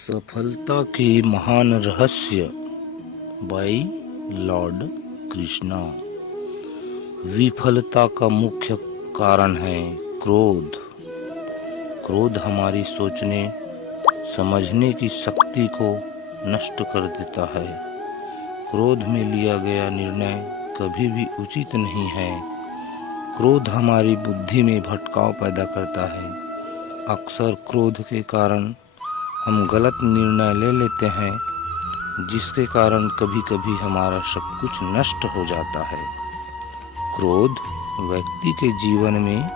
सफलता के महान रहस्य बाय लॉर्ड कृष्णा। विफलता का मुख्य कारण है क्रोध। क्रोध हमारी सोचने समझने की शक्ति को नष्ट कर देता है। क्रोध में लिया गया निर्णय कभी भी उचित नहीं है। क्रोध हमारी बुद्धि में भटकाव पैदा करता है। अक्सर क्रोध के कारण हम गलत निर्णय ले लेते हैं, जिसके कारण कभी कभी हमारा सब कुछ नष्ट हो जाता है। क्रोध व्यक्ति के जीवन में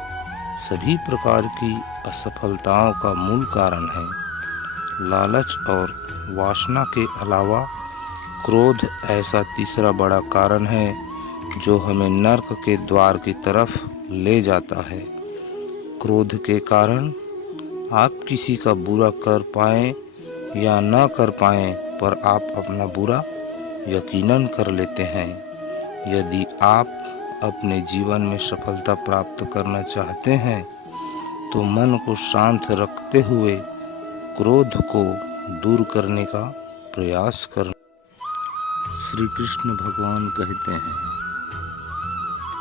सभी प्रकार की असफलताओं का मूल कारण है। लालच और वासना के अलावा क्रोध ऐसा तीसरा बड़ा कारण है जो हमें नर्क के द्वार की तरफ ले जाता है। क्रोध के कारण आप किसी का बुरा कर पाएं या न कर पाएं, पर आप अपना बुरा यकीनन कर लेते हैं। यदि आप अपने जीवन में सफलता प्राप्त करना चाहते हैं तो मन को शांत रखते हुए क्रोध को दूर करने का प्रयास करना। श्री कृष्ण भगवान कहते हैं,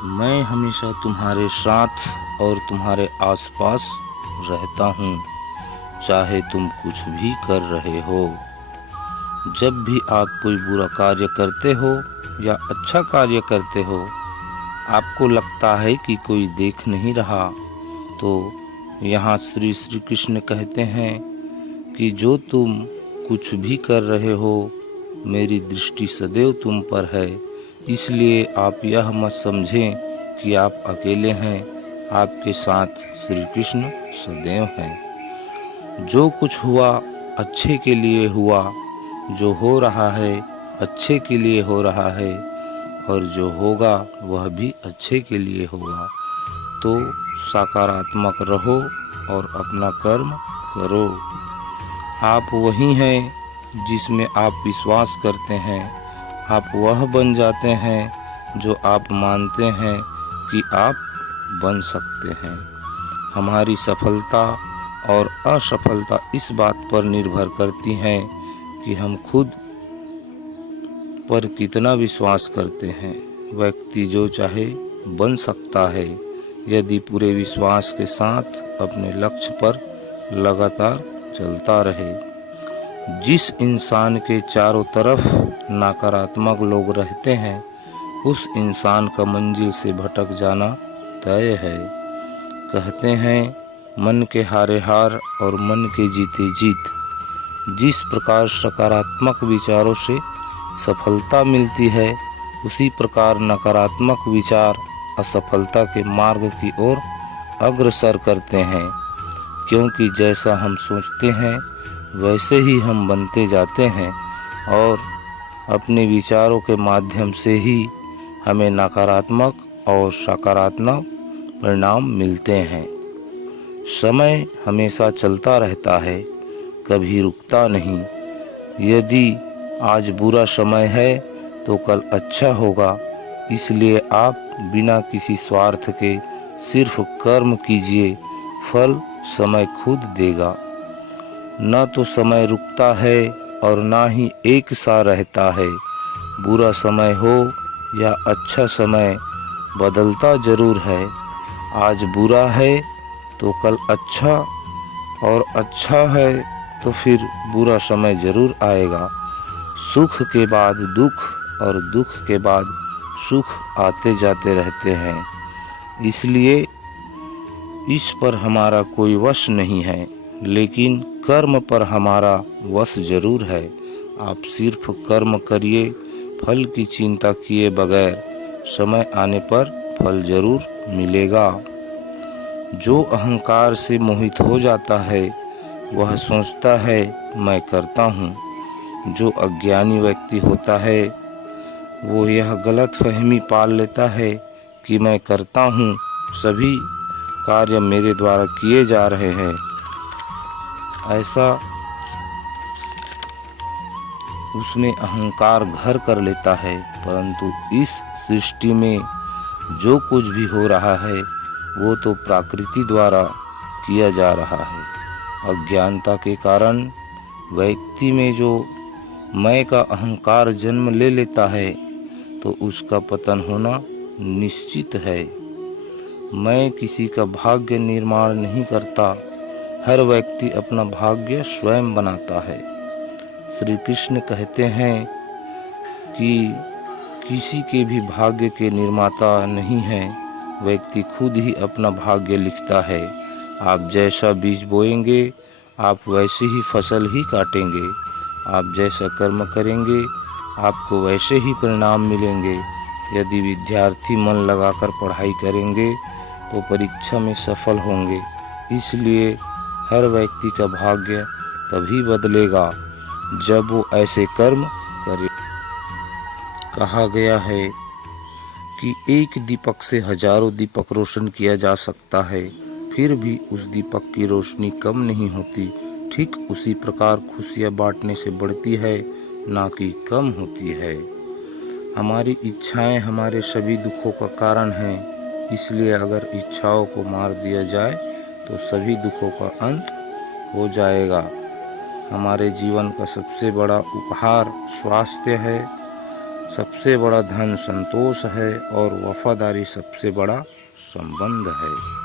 मैं हमेशा तुम्हारे साथ और तुम्हारे आसपास रहता हूँ, चाहे तुम कुछ भी कर रहे हो। जब भी आप कोई बुरा कार्य करते हो या अच्छा कार्य करते हो, आपको लगता है कि कोई देख नहीं रहा, तो यहाँ श्री कृष्ण कहते हैं कि जो तुम कुछ भी कर रहे हो, मेरी दृष्टि सदैव तुम पर है। इसलिए आप यह मत समझें कि आप अकेले हैं, आपके साथ श्री कृष्ण सदैव हैं। जो कुछ हुआ अच्छे के लिए हुआ, जो हो रहा है अच्छे के लिए हो रहा है, और जो होगा वह भी अच्छे के लिए होगा। तो सकारात्मक रहो और अपना कर्म करो। आप वही हैं जिसमें आप विश्वास करते हैं। आप वह बन जाते हैं जो आप मानते हैं कि आप बन सकते हैं। हमारी सफलता और असफलता इस बात पर निर्भर करती हैं कि हम खुद पर कितना विश्वास करते हैं। व्यक्ति जो चाहे बन सकता है, यदि पूरे विश्वास के साथ अपने लक्ष्य पर लगातार चलता रहे। जिस इंसान के चारों तरफ नकारात्मक लोग रहते हैं, उस इंसान का मंजिल से भटक जाना तय है। कहते हैं, मन के हारे हार और मन के जीते जीत। जिस प्रकार सकारात्मक विचारों से सफलता मिलती है, उसी प्रकार नकारात्मक विचार असफलता के मार्ग की ओर अग्रसर करते हैं। क्योंकि जैसा हम सोचते हैं वैसे ही हम बनते जाते हैं, और अपने विचारों के माध्यम से ही हमें नकारात्मक और सकारात्मक परिणाम मिलते हैं। समय हमेशा चलता रहता है, कभी रुकता नहीं। यदि आज बुरा समय है तो कल अच्छा होगा। इसलिए आप बिना किसी स्वार्थ के सिर्फ कर्म कीजिए, फल समय खुद देगा। न तो समय रुकता है और ना ही एक सा रहता है। बुरा समय हो या अच्छा समय, बदलता जरूर है। आज बुरा है तो कल अच्छा, और अच्छा है तो फिर बुरा समय जरूर आएगा। सुख के बाद दुख और दुख के बाद सुख आते जाते रहते हैं। इसलिए इस पर हमारा कोई वश नहीं है, लेकिन कर्म पर हमारा वश जरूर है। आप सिर्फ कर्म करिए, फल की चिंता किए बगैर। समय आने पर फल जरूर मिलेगा। जो अहंकार से मोहित हो जाता है, वह सोचता है मैं करता हूँ। जो अज्ञानी व्यक्ति होता है, वो यह गलत फहमी पाल लेता है कि मैं करता हूँ, सभी कार्य मेरे द्वारा किए जा रहे हैं। ऐसा उसमें अहंकार घर कर लेता है। परंतु इस सृष्टि में जो कुछ भी हो रहा है, वो तो प्रकृति द्वारा किया जा रहा है। अज्ञानता के कारण व्यक्ति में जो मैं का अहंकार जन्म ले लेता है तो उसका पतन होना निश्चित है। मैं किसी का भाग्य निर्माण नहीं करता, हर व्यक्ति अपना भाग्य स्वयं बनाता है। श्री कृष्ण कहते हैं कि किसी के भी भाग्य के निर्माता नहीं है, व्यक्ति खुद ही अपना भाग्य लिखता है। आप जैसा बीज बोएंगे आप वैसी ही फसल ही काटेंगे। आप जैसा कर्म करेंगे आपको वैसे ही परिणाम मिलेंगे। यदि विद्यार्थी मन लगाकर पढ़ाई करेंगे तो परीक्षा में सफल होंगे। इसलिए हर व्यक्ति का भाग्य तभी बदलेगा जब वो ऐसे कर्म करे। कहा गया है कि एक दीपक से हजारों दीपक रोशन किया जा सकता है, फिर भी उस दीपक की रोशनी कम नहीं होती। ठीक उसी प्रकार खुशियाँ बांटने से बढ़ती है, ना कि कम होती है। हमारी इच्छाएं हमारे सभी दुखों का कारण हैं, इसलिए अगर इच्छाओं को मार दिया जाए तो सभी दुखों का अंत हो जाएगा। हमारे जीवन का सबसे बड़ा उपहार स्वास्थ्य है, सबसे बड़ा धन संतोष है और वफादारी सबसे बड़ा संबंध है।